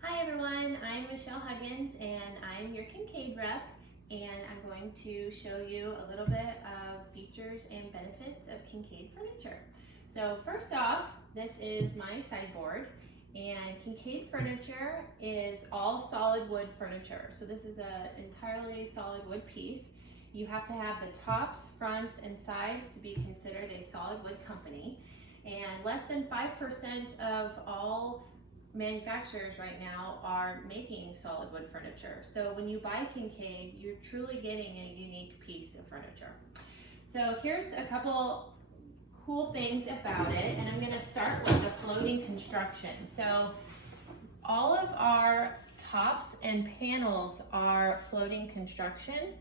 Hi everyone, I'm Michelle Huggins and I'm your Kincaid rep, and I'm going to show you a little bit of features and benefits of Kincaid furniture. So first off, this is my sideboard, and Kincaid furniture is all solid wood furniture. So this is an entirely solid wood piece. You have to have the tops, fronts, and sides to be considered a solid wood company, and less than 5% of all manufacturers right now are making solid wood furniture. So when you buy Kincaid, you're truly getting a unique piece of furniture. So here's a couple cool things about it, and I'm going to start with the floating construction. So all of our tops and panels are floating construction,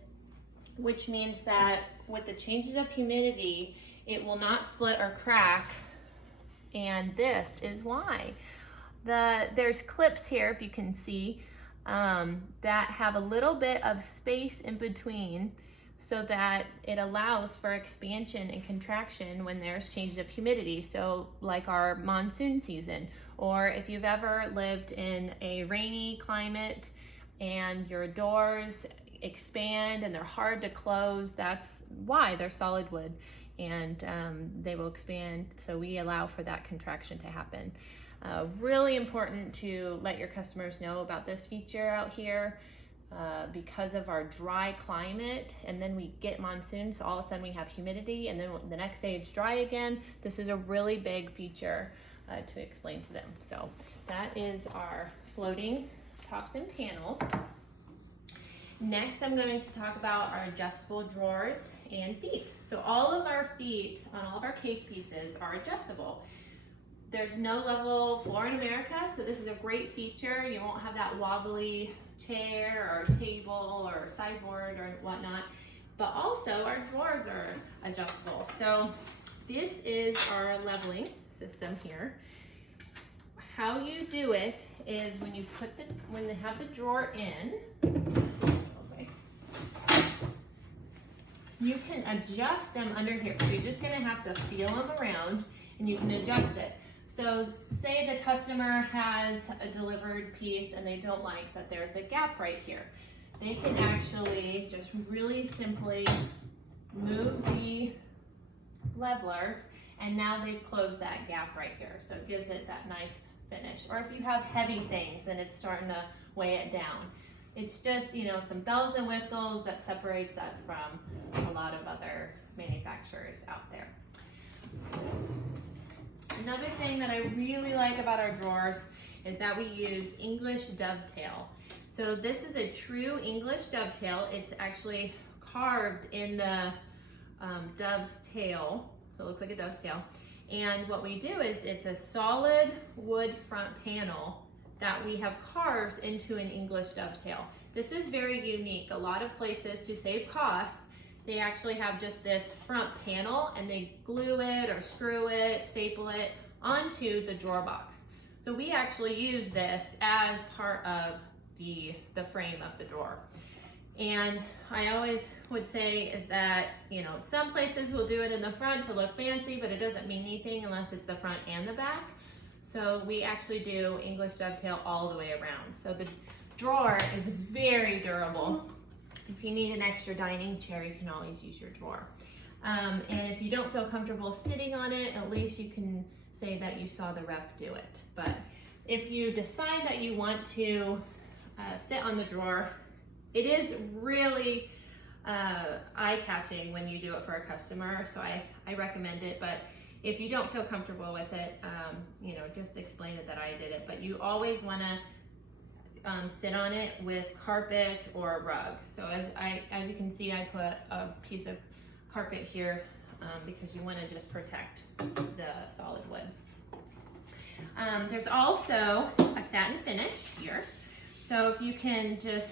which means that with the changes of humidity, it will not split or crack, and this is why. There's clips here, if you can see, that have a little bit of space in between so that it allows for expansion and contraction when there's changes of humidity. So like our monsoon season, or if you've ever lived in a rainy climate and your doors expand and they're hard to close, that's why they're solid wood, and they will expand, so we allow for that contraction to happen. Really important to let your customers know about this feature out here because of our dry climate, and then we get monsoon, so all of a sudden we have humidity, and then the next day it's dry again. This is a really big feature to explain to them. So that is our floating tops and panels. Next, I'm going to talk about our adjustable drawers and feet. So all of our feet on all of our case pieces are adjustable. There's no level floor in America, so this is a great feature. You won't have that wobbly chair or table or sideboard or whatnot, but also our drawers are adjustable. So this is our leveling system here. How you do it is when you have the drawer in, you can adjust them under here. So you're just gonna have to feel them around and you can adjust it. So say the customer has a delivered piece and they don't like that there's a gap right here. They can actually just really simply move the levelers, and now they've closed that gap right here. So it gives it that nice finish. Or if you have heavy things and it's starting to weigh it down, it's just, some bells and whistles that separates us from a lot of other manufacturers out there. Another thing that I really like about our drawers is that we use English dovetail. So this is a true English dovetail. It's actually carved in the dove's tail, so it looks like a dove's tail. And what we do is it's a solid wood front panel that we have carved into an English dovetail. This is very unique. A lot of places, to save costs, they actually have just this front panel and they glue it or screw it, staple it onto the drawer box. So we actually use this as part of the frame of the drawer. And I always would say that, some places will do it in the front to look fancy, but it doesn't mean anything unless it's the front and the back. So we actually do English dovetail all the way around. So the drawer is very durable. If you need an extra dining chair, you can always use your drawer. And if you don't feel comfortable sitting on it, at least you can say that you saw the rep do it. But if you decide that you want to sit on the drawer, it is really eye-catching when you do it for a customer, so I recommend it. But if you don't feel comfortable with it, just explain it that I did it. But you always want to sit on it with carpet or a rug. So as you can see, I put a piece of carpet here because you want to just protect the solid wood. There's also a satin finish here. So if you can just,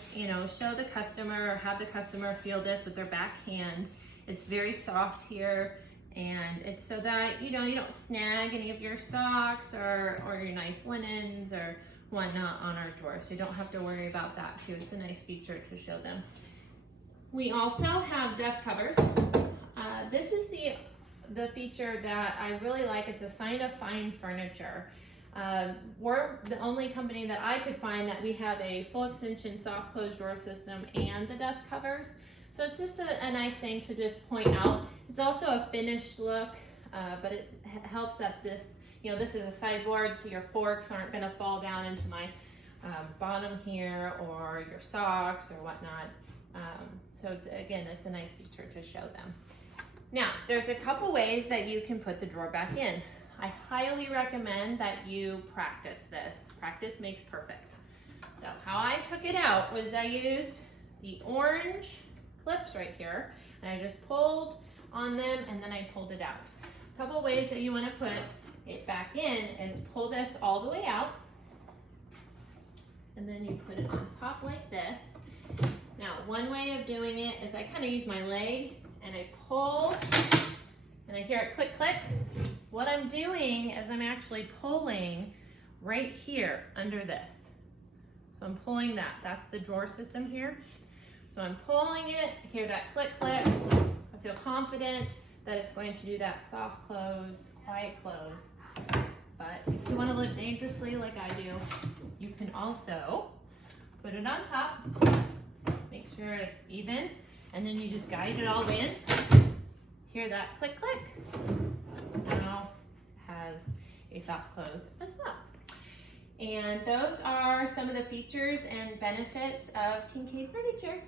show the customer or have the customer feel this with their back hand, it's very soft here, and it's so that, you don't snag any of your socks or your nice linens or whatnot on our drawers. So you don't have to worry about that too. It's a nice feature to show them. We also have dust covers. This is the feature that I really like. It's a sign of fine furniture. We're the only company that I could find that we have a full extension soft close drawer system and the dust covers. So it's just a nice thing to just point out. It's also a finished look, but it helps that this, this is a sideboard, so your forks aren't gonna fall down into my bottom here, or your socks or whatnot. So it's a nice feature to show them. Now, there's a couple ways that you can put the drawer back in. I highly recommend that you practice this. Practice makes perfect. So how I took it out was I used the orange clips right here, and I just pulled on them and then I pulled it out. A couple ways that you want to put it back in is pull this all the way out, and then you put it on top like this. Now, one way of doing it is I kind of use my leg and I pull and I hear it click, click. What I'm doing is I'm actually pulling right here under this. So I'm pulling that. That's the drawer system here. So I'm pulling it, hear that click, click. I feel confident that it's going to do that soft close, quiet close. But if you want to live dangerously like I do, you can also put it on top, make sure it's even, and then you just guide it all the way in. Hear that click, click. Now it has a soft close as well. And those are some of the features and benefits of Kincaid furniture.